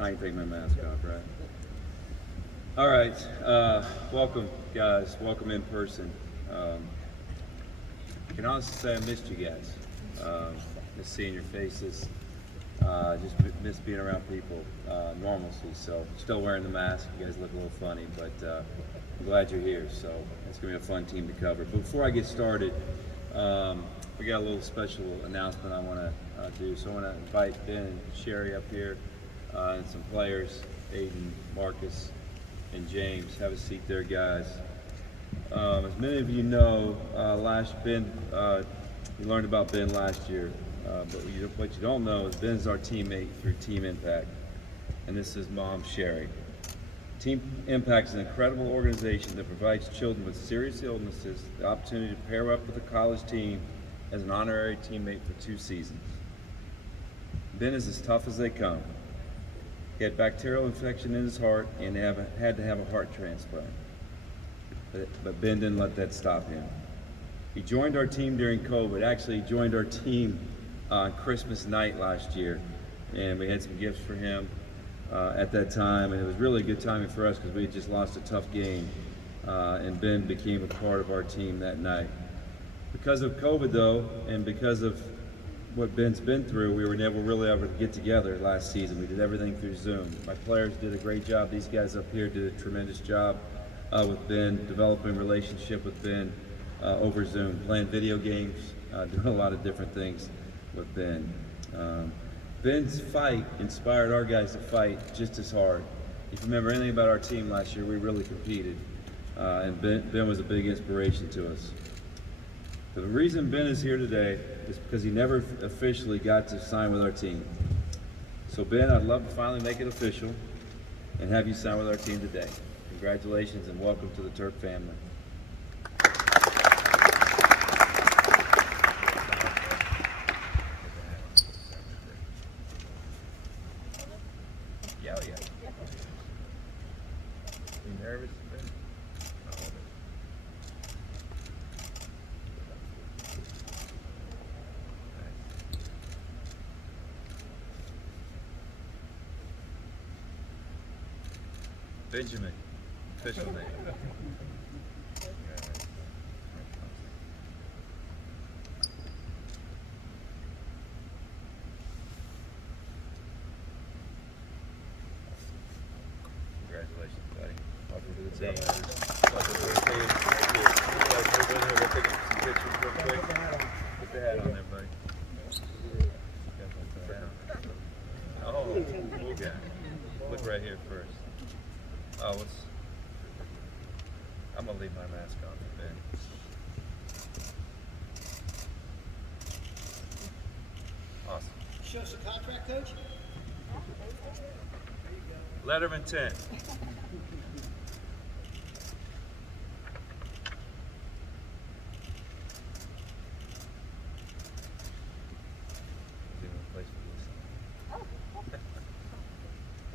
I ain't taking my mask off, right? All right, welcome, guys. Welcome in person. I can honestly say I missed you guys. Miss seeing your faces. Just miss being around people, normalcy. So, still wearing the mask. You guys look a little funny, but I'm glad you're here. So, it's going to be a fun team to cover. But before I get started, we got a little special announcement I want to do. So, I want to invite Ben and Sherry up here and some players, Aiden, Marcus, and James. Have a seat there, guys. As many of you know, you learned about Ben last year, but what you don't know is Ben's our teammate through Team Impact, and this is Mom Sherry. Team Impact is an incredible organization that provides children with serious illnesses the opportunity to pair up with a college team as an honorary teammate for 2 seasons. Ben is as tough as they come. He had bacterial infection in his heart and had to have a heart transplant. But Ben didn't let that stop him. He joined our team during COVID. Actually, he joined our team on Christmas night last year, and we had some gifts for him at that time, and it was really a good timing for us because we had just lost a tough game, and Ben became a part of our team that night. Because of COVID, though, and because of what Ben's been through, we were never really able to get together last season. We did everything through Zoom. My players did a great job. These guys up here did a tremendous job with Ben, developing a relationship with Ben over Zoom, playing video games, doing a lot of different things with Ben. Ben's fight inspired our guys to fight just as hard. If you remember anything about our team last year, we really competed, and Ben was a big inspiration to us. The reason Ben is here today is because he never officially got to sign with our team. So Ben, I'd love to finally make it official and have you sign with our team today. Congratulations and welcome to the Turk family. Yeah. You nervous, Ben? Benjamin, official name. Congratulations, buddy. Welcome to the team. Welcome to the team. We'll take some pictures real quick. Put the hat on there, buddy. Oh, cool guy. Look right here first. Oh, I'm gonna leave my mask on for Ben. Awesome. Show us your contract, Coach. Letter of intent.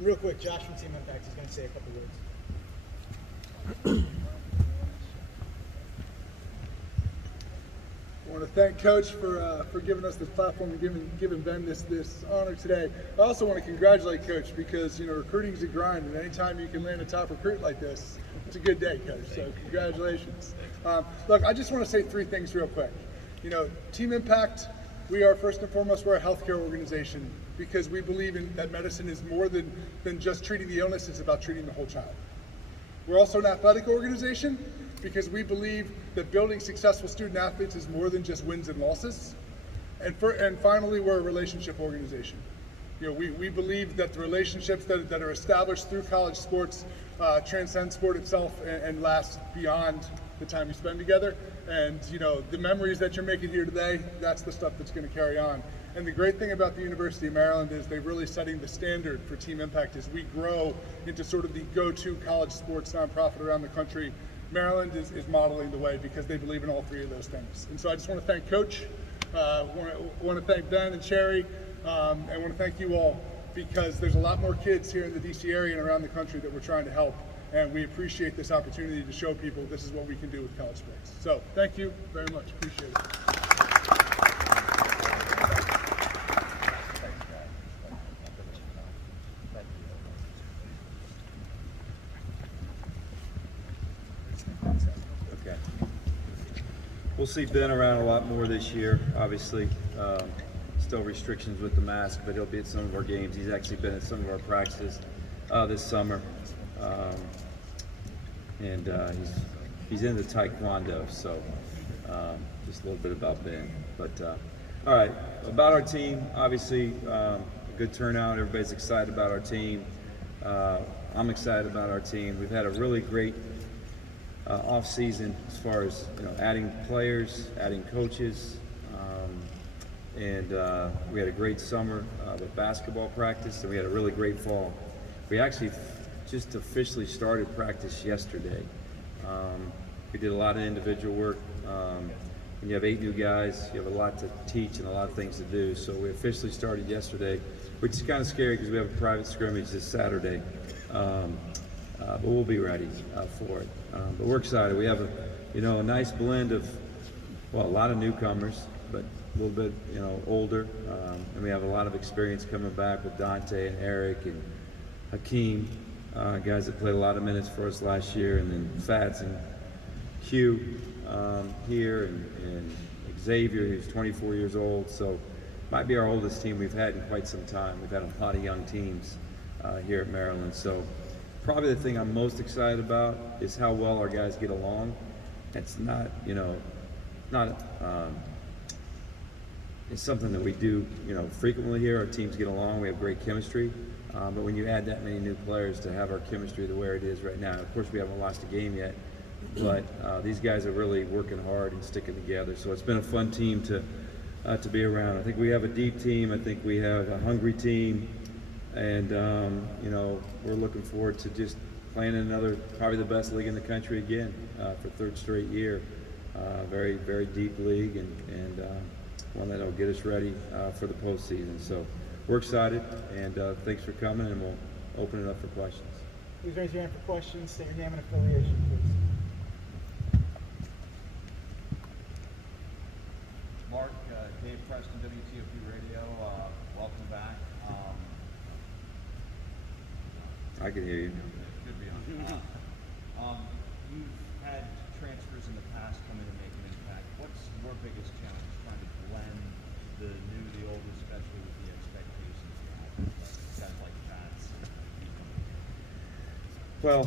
Real quick, Josh from Team Impact is going to say a couple words. I want to thank Coach for giving us this platform and giving Ben this honor today. I also want to congratulate Coach because recruiting is a grind, and anytime you can land a top recruit like this, it's a good day, Coach. So congratulations. Look, I just want to say 3 things real quick. Team Impact, we are first and foremost, we're a healthcare organization because we believe that medicine is more than just treating the illness, it's about treating the whole child. We're also an athletic organization because we believe that building successful student athletes is more than just wins and losses. And finally, we're a relationship organization. We believe that the relationships that are established through college sports transcend sport itself and last beyond the time you spend together. And the memories that you're making here today, that's the stuff that's going to carry on. And the great thing about the University of Maryland is they're really setting the standard for Team Impact as we grow into sort of the go-to college sports nonprofit around the country. Maryland is modeling the way because they believe in all 3 of those things. And so I just want to thank Coach, want to thank Ben and Sherry, and want to thank you all because there's a lot more kids here in the DC area and around the country that we're trying to help. And we appreciate this opportunity to show people this is what we can do with college sports. So thank you very much. Appreciate it. we'll see Ben around a lot more this year. Obviously, still restrictions with the mask, but he'll be at some of our games. He's actually been at some of our practices this summer, and he's into Taekwondo. So just a little bit about Ben. But all right, about our team. Obviously, a good turnout. Everybody's excited about our team. I'm excited about our team. We've had a really great off season as far as adding players, adding coaches, and we had a great summer with basketball practice, and we had a really great fall. We actually just officially started practice yesterday. We did a lot of individual work. When you have 8 new guys, you have a lot to teach and a lot of things to do. So we officially started yesterday, which is kind of scary because we have a private scrimmage this Saturday. But we'll be ready for it. But we're excited. We have a nice blend of, a lot of newcomers, but a little bit, older. And we have a lot of experience coming back with Dante and Eric and Hakeem, guys that played a lot of minutes for us last year, and then Fats and Hugh here, and Xavier, who's 24 years old. So might be our oldest team we've had in quite some time. We've had a lot of young teams here at Maryland. So probably the thing I'm most excited about is how well our guys get along. It's not, it's something that we do, frequently here. Our teams get along. We have great chemistry. But when you add that many new players to have our chemistry the way it is right now, of course we haven't lost a game yet, but these guys are really working hard and sticking together. So it's been a fun team to be around. I think we have a deep team. I think we have a hungry team. And, we're looking forward to just playing in another, probably the best league in the country again for third straight year. Very, very deep league, and one that'll get us ready for the postseason. So we're excited, and thanks for coming, and we'll open it up for questions. Please raise your hand for questions. State your name and affiliation, please. Mark, Dave Preston, WTOP Radio. Welcome back. I can hear you. Good to be on. You've had transfers in the past come in and make an impact. What's your biggest challenge trying to blend the new, the old, especially with the expectations you have? Guys like Fats. Well,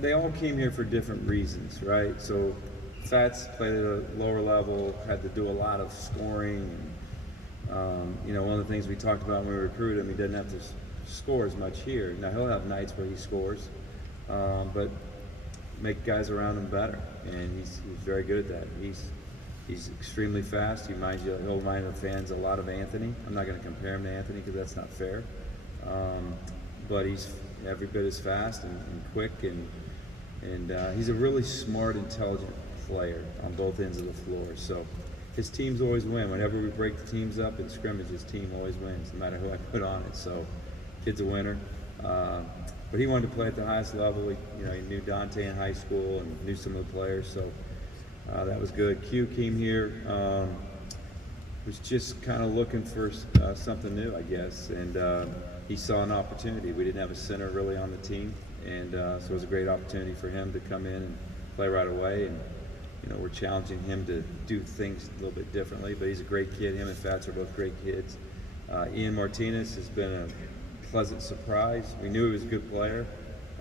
they all came here for different reasons, right? So Fats played at a lower level, had to do a lot of scoring. And, one of the things we talked about when we recruited him, he doesn't have to score as much here. Now he'll have nights where he scores, but make guys around him better, and he's very good at that. He's extremely fast. He'll remind the fans a lot of Anthony. I'm not going to compare him to Anthony because that's not fair, but he's every bit as fast and quick, and he's a really smart, intelligent player on both ends of the floor. So his teams always win. Whenever we break the teams up in scrimmage, his team always wins, no matter who I put on it. So kid's a winner. But he wanted to play at the highest level. He knew Dante in high school and knew some of the players, so that was good. Q came here, was just kind of looking for something new, I guess, and he saw an opportunity. We didn't have a center really on the team, and so it was a great opportunity for him to come in and play right away. And we're challenging him to do things a little bit differently, but he's a great kid. Him and Fats are both great kids. Ian Martinez has been a pleasant surprise. We knew he was a good player.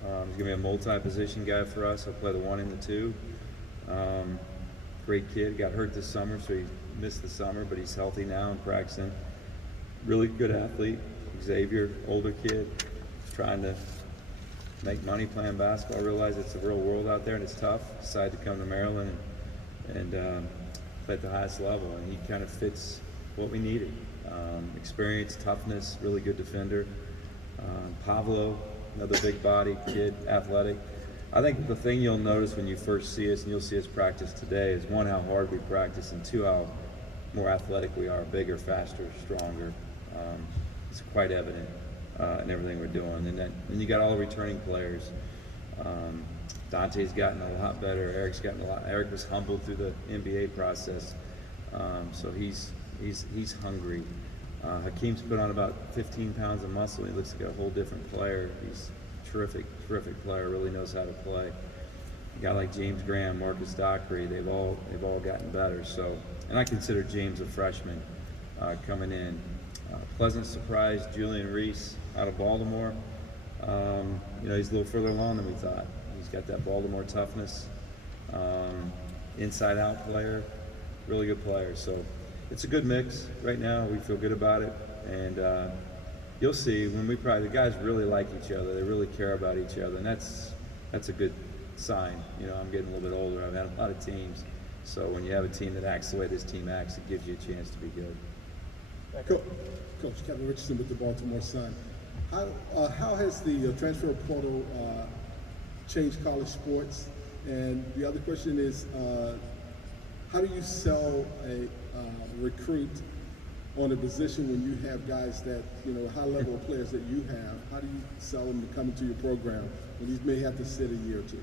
He's going to be a multi-position guy for us. He'll play the 1 and the 2. Great kid. Got hurt this summer, so he missed the summer, but he's healthy now and practicing. Really good athlete. Xavier, older kid, trying to make money playing basketball. Realize it's a real world out there and it's tough. Decided to come to Maryland and play at the highest level, and he kind of fits what we needed. Experience, toughness, really good defender. Pablo, another big body kid, athletic. I think the thing you'll notice when you first see us, and you'll see us practice today, is 1, how hard we practice, and 2, how more athletic we are, bigger, faster, stronger. It's quite evident in everything we're doing. And then you got all the returning players. Dante's gotten a lot better. Eric's gotten a lot. Eric was humbled through the NBA process, so he's hungry. Hakeem's put on about 15 pounds of muscle. He looks like a whole different player. He's a terrific player, really knows how to play. a guy like James Graham, Marcus Dockery, they've all gotten better. So, and I consider James a freshman coming in. Pleasant surprise, Julian Reese out of Baltimore. He's a little further along than we thought. He's got that Baltimore toughness, inside-out player, really good player. So it's a good mix right now. We feel good about it, and you'll see when the guys really like each other. They really care about each other, and that's a good sign. I'm getting a little bit older. I've had a lot of teams, so when you have a team that acts the way this team acts, it gives you a chance to be good. Coach Kevin Richardson with the Baltimore Sun. How has the transfer portal changed college sports? And the other question is, how do you sell a recruit on a position when you have guys that, high-level players that you have? How do you sell them to come into your program when you may have to sit a year or two?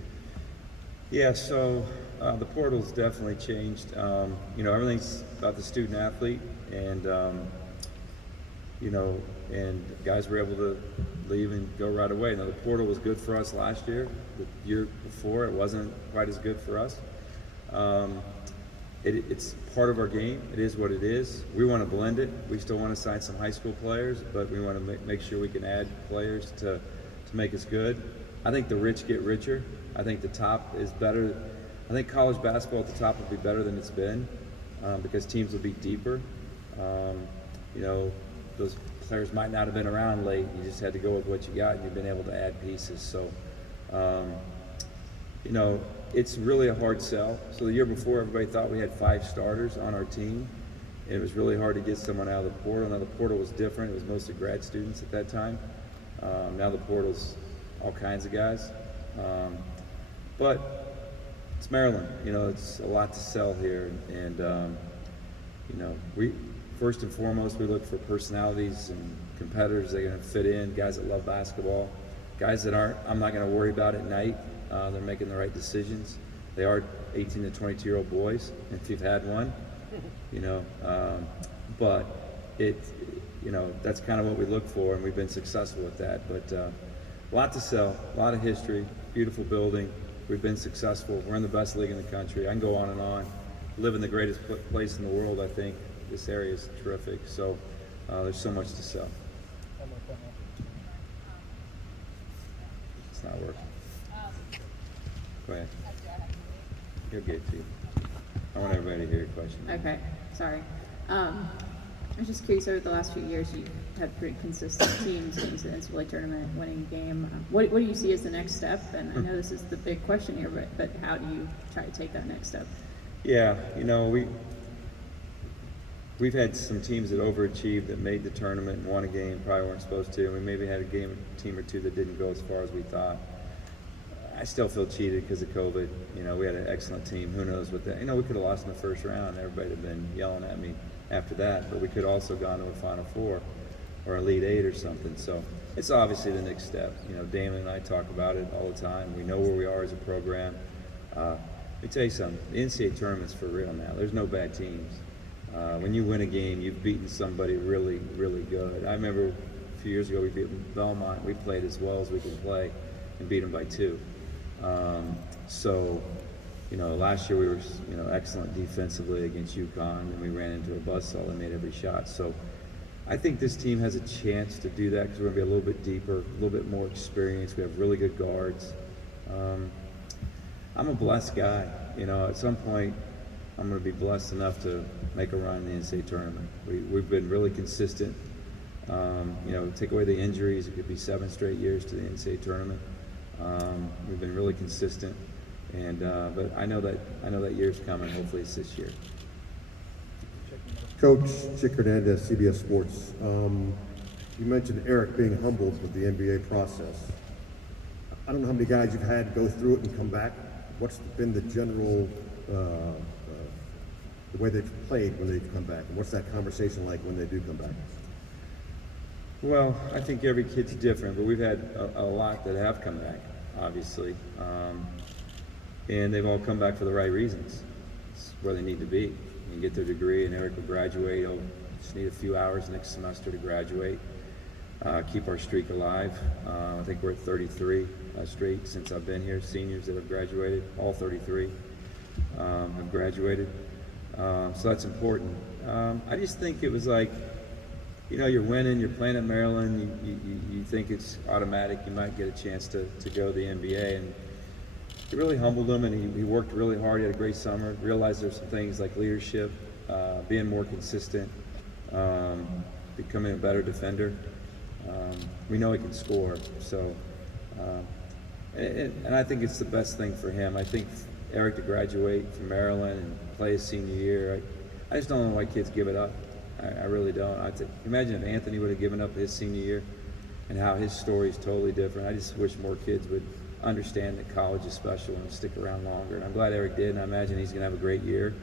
Yeah, so the portal's definitely changed. Everything's about the student athlete, and and guys were able to leave and go right away. Now the portal was good for us last year. The year before, it wasn't quite as good for us. It's part of our game. It is what it is. We want to blend it. We still want to sign some high school players, but we want to make sure we can add players to make us good. I think the rich get richer. I think the top is better. I think college basketball at the top will be better than it's been because teams will be deeper. Those players might not have been around late. You just had to go with what you got, and you've been able to add pieces. So, it's really a hard sell. So the year before, everybody thought we had 5 starters on our team. It was really hard to get someone out of the portal. Now the portal was different. It was mostly grad students at that time. Now the portal's all kinds of guys. But it's Maryland. It's a lot to sell here, and we first and foremost we look for personalities and competitors that are going to fit in. Guys that love basketball, guys that aren't. I'm not going to worry about at night. They're making the right decisions. They are 18 to 22-year-old boys, if you've had one, but that's kind of what we look for, and we've been successful with that. But a lot to sell, a lot of history, beautiful building. We've been successful. We're in the best league in the country. I can go on and on. Live in the greatest place in the world, I think. This area is terrific. So there's so much to sell. It's not working. Go ahead. You'll get to you. I want everybody to hear your question. Okay, sorry. I was just curious, over the last few years, you had pretty consistent teams into the NCAA tournament, winning a game. What do you see as the next step? And I know this is the big question here, but how do you try to take that next step? Yeah, we've had some teams that overachieved, that made the tournament and won a game, probably weren't supposed to. And we maybe had a team or two that didn't go as far as we thought. I still feel cheated because of COVID. We had an excellent team. Who knows what that? We could have lost in the first round. Everybody would have been yelling at me after that. But we could also gone to a Final Four or Elite Eight or something. So it's obviously the next step. Damon and I talk about it all the time. We know where we are as a program. Let me tell you something. The NCAA tournament's for real now. There's no bad teams. When you win a game, you've beaten somebody really, really good. I remember a few years ago we beat Belmont. We played as well as we could play and beat them by 2. Last year we were, excellent defensively against UConn, and we ran into a buzzsaw and made every shot. So I think this team has a chance to do that because we're going to be a little bit deeper, a little bit more experienced. We have really good guards. I'm a blessed guy. At some point I'm going to be blessed enough to make a run in the NCAA tournament. We've been really consistent. Take away the injuries, it could be 7 straight years to the NCAA tournament. We've been really consistent, but I know that year's coming. Hopefully, it's this year. Coach Chick Hernandez, CBS Sports. You mentioned Eric being humbled with the NBA process. I don't know how many guys you've had go through it and come back. What's been the general the way they've played when they've come back, and what's that conversation like when they do come back? Well, I think every kid's different, but we've had a lot that have come back, obviously, and they've all come back for the right reasons. It's where they need to be and get their degree, and Eric will graduate. He'll just need a few hours next semester to graduate. keep our streak alive. I think we're at 33 straight since I've been here. Seniors that have graduated, all 33 have graduated. So that's important. I just think it was like, you know, you're winning, you're playing at Maryland, you think it's automatic, you might get a chance to go to the NBA. And it really humbled him, and he worked really hard. He had a great summer, realized there's some things like leadership, being more consistent, becoming a better defender. We know he can score, so, and I think it's the best thing for him. I think Eric to graduate from Maryland and play his senior year, I just don't know why kids give it up. I really don't. Imagine if Anthony would have given up his senior year and how his story is totally different. I just wish more kids would understand that college is special and stick around longer. And I'm glad Eric did, and I imagine he's going to have a great year.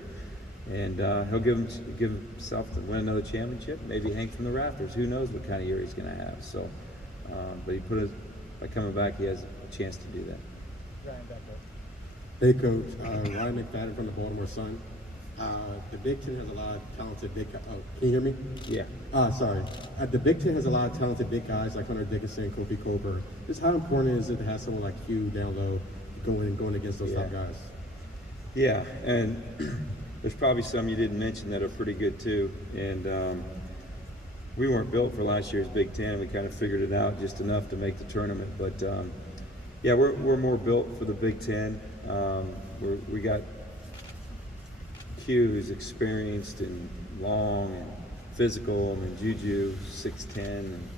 And he'll give himself to win another championship, maybe hang from the rafters. Who knows what kind of year he's going to have. So, but by coming back, he has a chance to do that. Ryan, back up. Hey, Coach. Ryan McFadden from the Baltimore Sun. The Big Ten has a lot of talented big guys. Oh, can you hear me? Yeah. Sorry. The Big Ten has a lot of talented big guys like Hunter Dickinson, Kofi Coburn. Just how important is it to have someone like Hugh down low going against those top guys? Yeah, and there's probably some you didn't mention that are pretty good too. And we weren't built for last year's Big Ten. We kind of figured it out just enough to make the tournament. But yeah, we're more built for the Big Ten. We got Q, who's experienced and long and physical, and Juju 6'10", and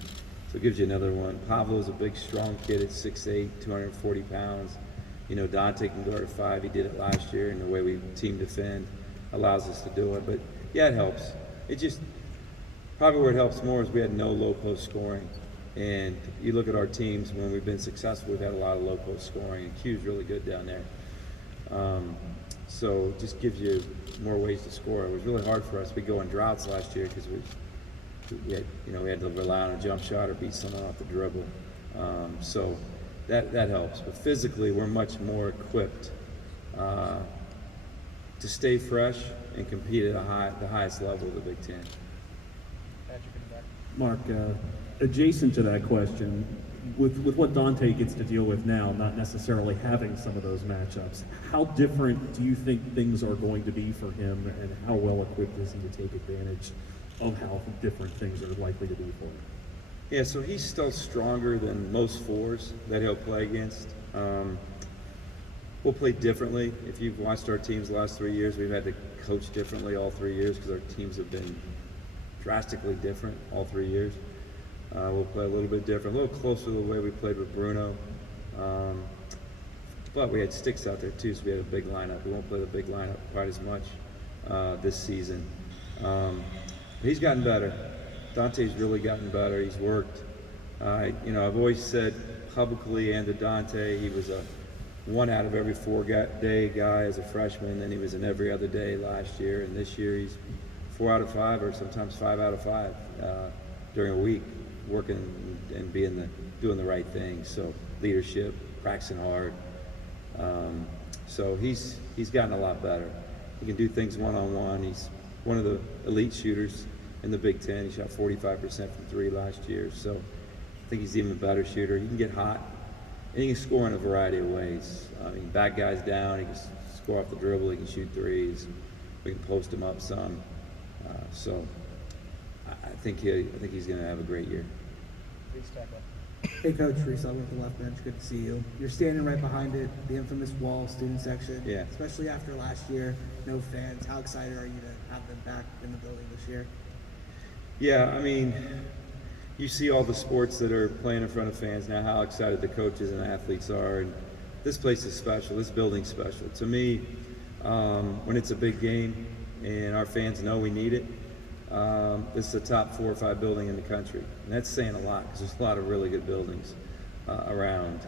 so it gives you another one. Pablo's a big, strong kid at 6'8", 240 pounds. You know, Dante can guard at 5. He did it last year, and the way we team defend allows us to do it. But yeah, it helps. It just probably where it helps more is we had no low post scoring. And you look at our teams when we've been successful, we've had a lot of low post scoring, and Q's really good down there. So it just gives you more ways to score. It was really hard for us. We go in droughts last year because we had to rely on a jump shot or beat someone off the dribble. So that helps. But physically, we're much more equipped to stay fresh and compete at the highest level of the Big Ten. Patrick in the back. Mark, adjacent to that question, with what Dante gets to deal with now, not necessarily having some of those matchups, how different do you think things are going to be for him, and how well equipped is he to take advantage of how different things are likely to be for him? Yeah, so he's still stronger than most fours that he'll play against. We'll play differently. If you've watched our teams the last 3 years, we've had to coach differently all 3 years because our teams have been drastically different all 3 years. We'll play a little bit different, a little closer to the way we played with Bruno. But we had sticks out there too, so we had a big lineup. We won't play the big lineup quite as much this season. He's gotten better. Dante's really gotten better. He's worked. I've always said publicly and to Dante, he was a 1 out of every 4 day guy as a freshman, and then he was an every other day last year. And this year he's 4 out of 5 or sometimes 5 out of 5 during a week, working and doing the right thing. So leadership, practicing hard. So he's gotten a lot better. He can do things one-on-one. He's one of the elite shooters in the Big Ten. He shot 45% from 3 last year. So I think he's even a better shooter. He can get hot, and he can score in a variety of ways. I mean, back guys down, he can score off the dribble, he can shoot threes. We can post him up some. So I think he's going to have a great year. Please stack up. Hey Coach Reese, I'm with the left bench. Good to see you. You're standing right behind it, the infamous wall student section. Yeah. Especially after last year, no fans. How excited are you to have them back in the building this year? Yeah, I mean, you see all the sports that are playing in front of fans now, how excited the coaches and athletes are. And this place is special. This building's special. To me, when it's a big game and our fans know we need it, this is the top 4 or 5 building in the country. And that's saying a lot because there's a lot of really good buildings around.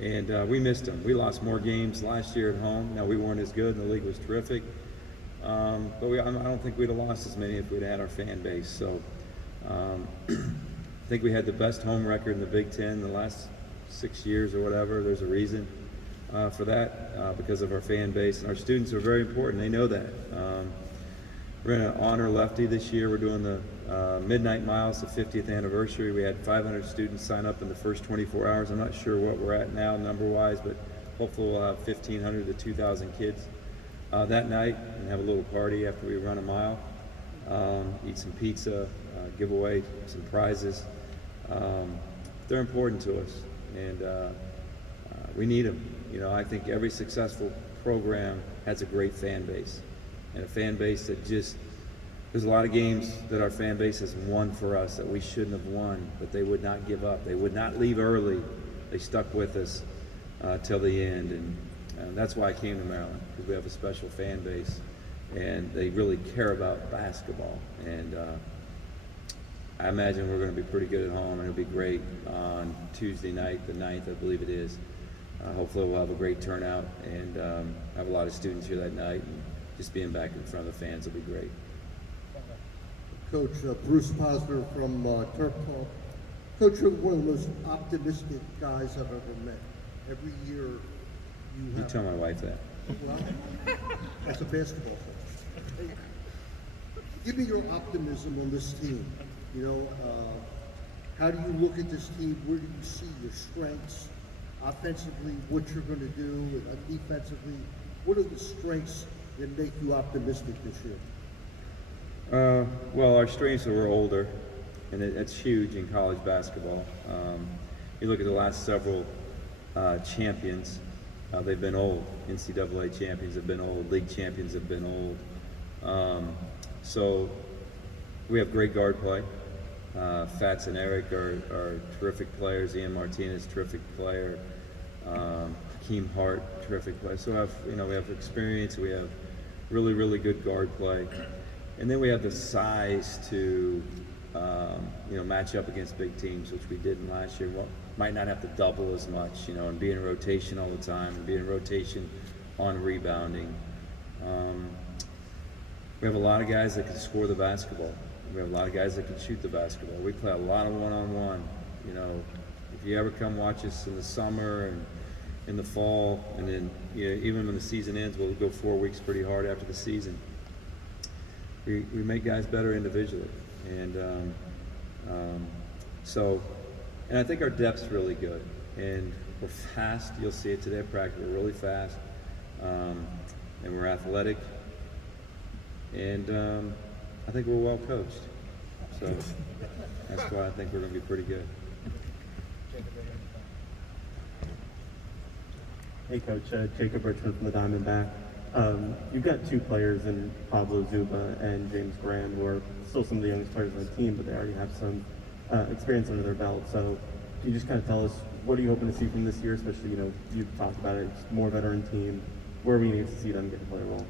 And we missed them. We lost more games last year at home. Now, we weren't as good and the league was terrific. But I don't think we'd have lost as many if we'd had our fan base. So I think we had the best home record in the Big Ten the last 6 years or whatever. There's a reason for that because of our fan base. And our students are very important. They know that. We're going to honor Lefty this year. We're doing the Midnight Miles, the 50th anniversary. We had 500 students sign up in the first 24 hours. I'm not sure what we're at now number-wise, but hopefully we'll have 1,500 to 2,000 kids that night and have a little party after we run a mile. Eat some pizza, give away some prizes. They're important to us, and we need them. You know, I think every successful program has a great fan base, and a fan base that just, there's a lot of games that our fan base has won for us that we shouldn't have won, but they would not give up. They would not leave early. They stuck with us till the end, and that's why I came to Maryland, because we have a special fan base, and they really care about basketball. And I imagine we're going to be pretty good at home, and it'll be great on Tuesday night, the 9th, I believe it is. Hopefully we'll have a great turnout and have a lot of students here that night, and just being back in front of the fans will be great. Coach, Bruce Posner from Turf Talk. Coach, you're one of the most optimistic guys I've ever met. Every year you You have... tell my wife that. Well, that's a basketball thing. Give me your optimism on this team. You know, how do you look at this team? Where do you see your strengths? Offensively, what you're going to do, and defensively, what are the strengths that make you optimistic this year? Well, our strengths are we're older, and it's huge in college basketball. You look at the last several champions, they've been old. NCAA champions have been old. League champions have been old. So we have great guard play. Fats and Eric are terrific players. Ian Martinez, terrific player. Hakeem Hart, terrific player. So we have experience. We have really, really good guard play. And then we have the size to, match up against big teams, which we didn't last year. Might not have to double as much, and be in rotation all the time, and be in rotation on rebounding. We have a lot of guys that can score the basketball. We have a lot of guys that can shoot the basketball. We play a lot of one-on-one. If you ever come watch us in the summer and in the fall, and then even when the season ends, we'll go 4 weeks pretty hard after the season. We make guys better individually, and I think our depth's really good, and we're fast. You'll see it today at practice. We're really fast, and we're athletic, and I think we're well coached. So that's why I think we're going to be pretty good. Hey, Coach. Jacob Richmond from the Diamondback. You've got two players in Pablo Zuba and James Graham, who are still some of the youngest players on the team, but they already have some experience under their belt. So can you just kind of tell us, what are you hoping to see from this year, especially, you've talked about it, it's more veteran team. Where we need to see them get to play a role?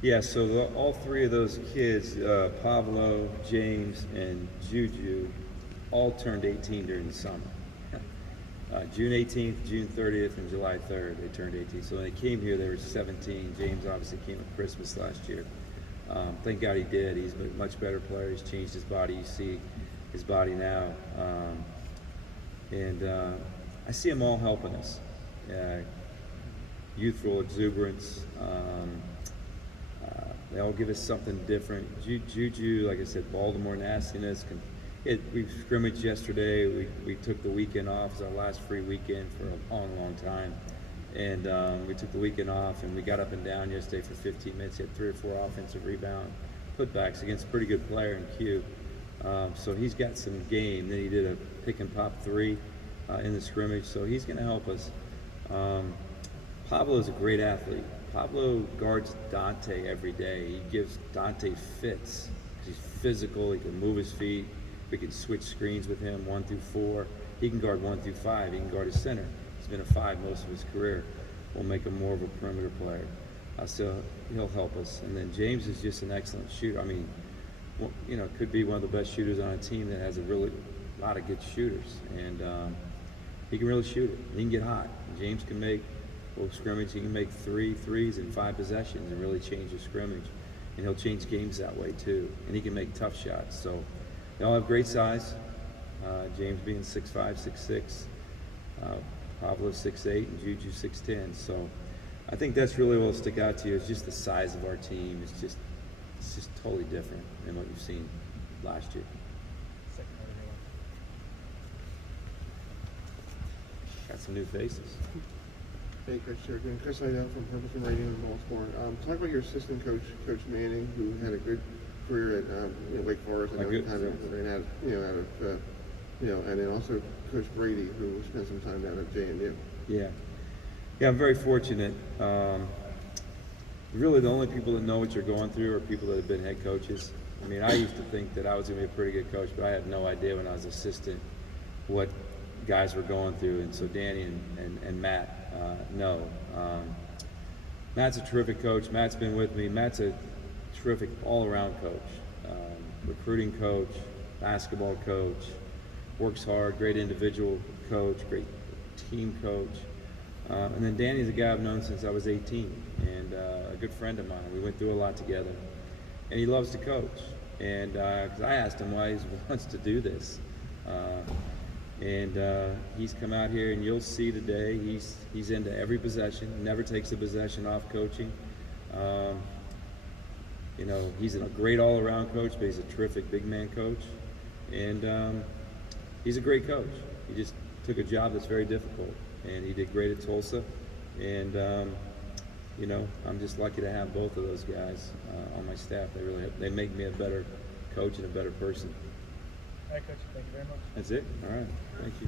Yeah, so all three of those kids, Pablo, James, and Juju, all turned 18 during the summer. June 18th, June 30th, and July 3rd, they turned 18. So when they came here, they were 17. James obviously came at Christmas last year. Thank God he did. He's a much better player. He's changed his body. You see his body now. I see them all helping us. Youthful exuberance. They all give us something different. Juju, like I said, Baltimore nastiness. We scrimmaged yesterday. We took the weekend off. It was our last free weekend for a long, long time. And we took the weekend off, and we got up and down yesterday for 15 minutes. He had 3 or 4 offensive rebound putbacks against a pretty good player in Q. So he's got some game. Then he did a pick and pop 3 in the scrimmage. So he's going to help us. Pablo is a great athlete. Pablo guards Dante every day. He gives Dante fits. He's physical. He can move his feet. We can switch screens with him 1 through 4. He can guard 1 through 5. He can guard a center. He's been a 5 most of his career. We'll make him more of a perimeter player. So he'll help us. And then James is just an excellent shooter. I mean, could be one of the best shooters on a team that has a lot of good shooters. And he can really shoot it. He can get hot. James can make scrimmage. He can make 3 threes in 5 possessions and really change the scrimmage. And he'll change games that way too. And he can make tough shots. So they all have great size. James being 6'5", 6'6", Pablo 6'8", and Juju 6'10". So I think that's really what will stick out to you is just the size of our team. It's just it's just totally different than what you've seen last year. Got some new faces. Hey, Coach Turgeon. Chris Idell from Purple Radio in Baltimore. Talk about your assistant coach, Coach Manning, who had a good career at Wake Forest. I know he kind of ran out, and then also Coach Brady, who spent some time down at JMU. Yeah, I'm very fortunate. Really, the only people that know what you're going through are people that have been head coaches. I mean, I used to think that I was going to be a pretty good coach, but I had no idea when I was assistant what guys were going through. And so Danny and Matt know. Matt's a terrific coach. Matt's been with me. Matt's a terrific all-around coach, recruiting coach, basketball coach, works hard, great individual coach, great team coach. And then Danny's a guy I've known since I was 18 and a good friend of mine. We went through a lot together. And he loves to coach. And 'cause I asked him why he wants to do this. He's come out here, and you'll see today he's into every possession, never takes a possession off coaching. He's a great all-around coach, but he's a terrific big man coach. And he's a great coach. He just took a job that's very difficult, and he did great at Tulsa. And I'm just lucky to have both of those guys on my staff. They make me a better coach and a better person. All right, Coach. Thank you very much. That's it? All right. Thank you.